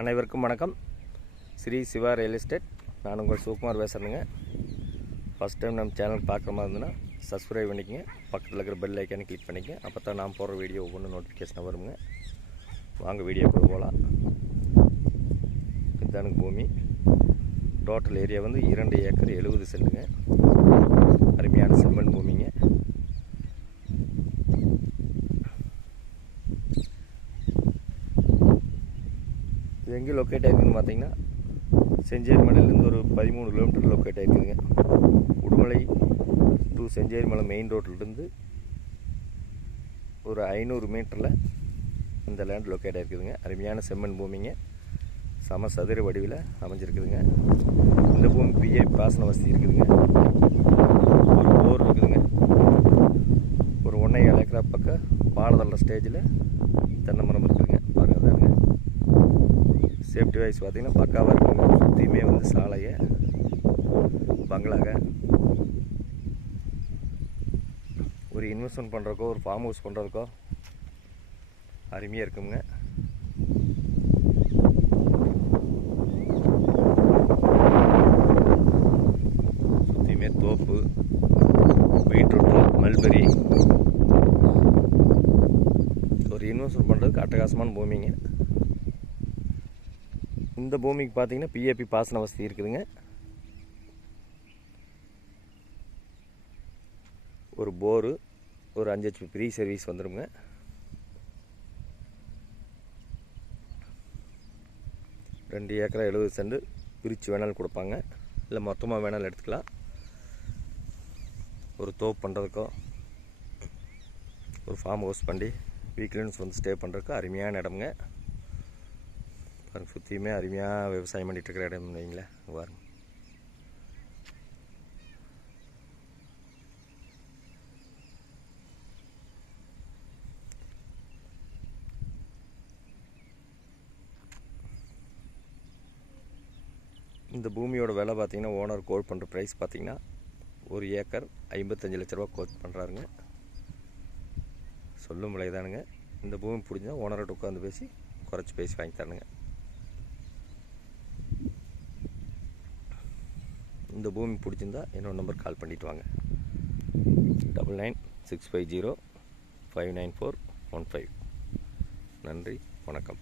அனைவருக்கும் வணக்கம். Shri Siva real estate. நான் உங்கள் சிவகுமார் பேசுகிறேங்க. ஃபஸ்ட் டைம் நம்ம சேனல் பார்க்குற மாதிரி இருந்ததுன்னா சப்ஸ்கிரைப் பண்ணிக்கங்க. பக்கத்தில் இருக்கிற பெல் ஐக்கானை கிளிக் பண்ணிக்கங்க. அப்போ தான் நான் போடுற வீடியோ ஒவ்வொன்று நோட்டிஃபிகேஷன் வருங்க. வாங்க வீடியோக்குள்ளே போகலாம். இதுதானுங்க பூமி. டோட்டல் ஏரியா வந்து 2 ஏக்கர் 70 சென்ட்டுங்க. அருமையான செம்மண் பூமிங்க. இது எங்கே லொக்கேட் ஆகிருக்குன்னு பார்த்தீங்கன்னா, செஞ்சேரி மலையிலேருந்து ஒரு 13 கிலோமீட்டர் லொக்கேட் ஆகிருக்குதுங்க. உடுமலை டு செஞ்சேரி மலை மெயின் ரோட்லேருந்து ஒரு 500 மீட்டரில் இந்த லேண்ட் லொக்கேட் ஆகிருக்குதுங்க. அருமையான செம்மண் பூமிங்க. சம சதுர வடிவில் அமைஞ்சிருக்குதுங்க. இந்த பூமி பிஏ பாசன வசதி இருக்குதுங்க. ஒரு போர் இருக்குதுங்க. ஒரு 1.5 ஏக்கரா பக்கம் பாலதள்ள ஸ்டேஜில் தென்னை மரம் இருக்குதுங்க. பாருங்கள் தானுங்க. சேஃப்டி வைஸ் பார்த்திங்கன்னா பக்காவாக இருக்குங்க. சுற்றியுமே வந்து சாலையை பங்களாக ஒரு இன்வெஸ்ட்மெண்ட் பண்ணுறதுக்கோ ஒரு ஃபார்ம் ஹவுஸ் பண்ணுறதுக்கோ அருமையாக இருக்குங்க. சுற்றியுமே தோப்பு, பீட்ரூட்டு, மல்பெரி, ஒரு இன்வெஸ்ட்மெண்ட் பண்ணுறதுக்கு அட்டகாசமான பூமிங்க. இந்த பூமிக்கு பார்த்தீங்கன்னா பிஏபி பாசன வசதி இருக்குதுங்க. ஒரு போரு, ஒரு 5 HP ஃப்ரீ சர்வீஸ் வந்துடுங்க. ரெண்டு ஏக்கரா 70 சென்ட் பிரித்து வேணாலும் கொடுப்பாங்க, இல்லை மொத்தமாக வேணாலும் எடுத்துக்கலாம். ஒரு தோப்பு பண்ணுறதுக்கோ ஒரு ஃபார்ம் ஹவுஸ் பண்ணி வீக்லீன்ஸ் வந்து ஸ்டே பண்ணுறதுக்கு அருமையான இடம்ங்க. பாருங்கள், சுற்றியுமே அருமையாக விவசாயம் பண்ணிகிட்டு இருக்கிற இடம் இல்லைங்களா. பாருங்க, இந்த பூமியோட விலை பார்த்தீங்கன்னா, ஓனர் கோட் பண்ணுற ப்ரைஸ் பார்த்தீங்கன்னா 1 ஏக்கர் 55 லட்ச ரூபா கோட் பண்ணுறாருங்க. சொல்லும் விலைதானுங்க. இந்த பூமி பிடிச்சா ஓனர்கிட்ட உட்காந்து பேசி குறைச்சி பேசி வாங்கி தரணுங்க. இந்த பூமி பிடிச்சிருந்தா என்னோட நம்பர் கால் பண்ணிவிட்டு வாங்க. 9965059415. நன்றி, வணக்கம்.